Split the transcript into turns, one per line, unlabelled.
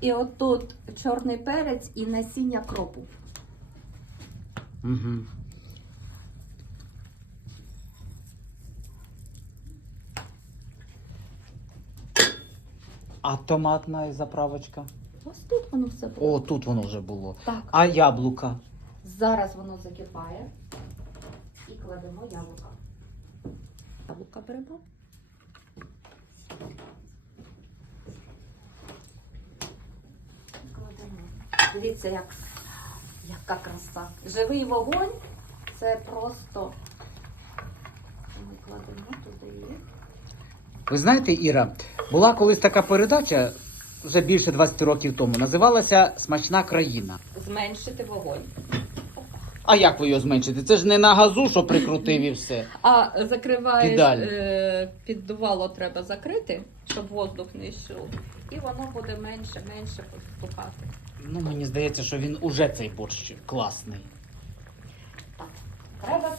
І отут чорний перець і насіння кропу.
Угу. А томатна заправочка?
Ось тут воно все було.
О, тут воно вже було.
Так,
А яблука?
зараз воно закипає. І кладемо яблука. Яблука беремо. Кладемо. Дивіться, як, яка краса. Живий вогонь це просто. Ми кладемо туди.
Ви знаєте, Іра, була колись така передача вже більше 20 років тому. Називалася Смачна країна.
Зменшити вогонь.
А як ви його зменшите? Це ж не на газу, що прикрутив і все.
А закриваєш
Ідеально.
е, піддувало треба закрити, щоб воздух не йшов. І воно буде менше, менше поступати.
Ну, мені здається, що він уже цей борщ класний.
Треба.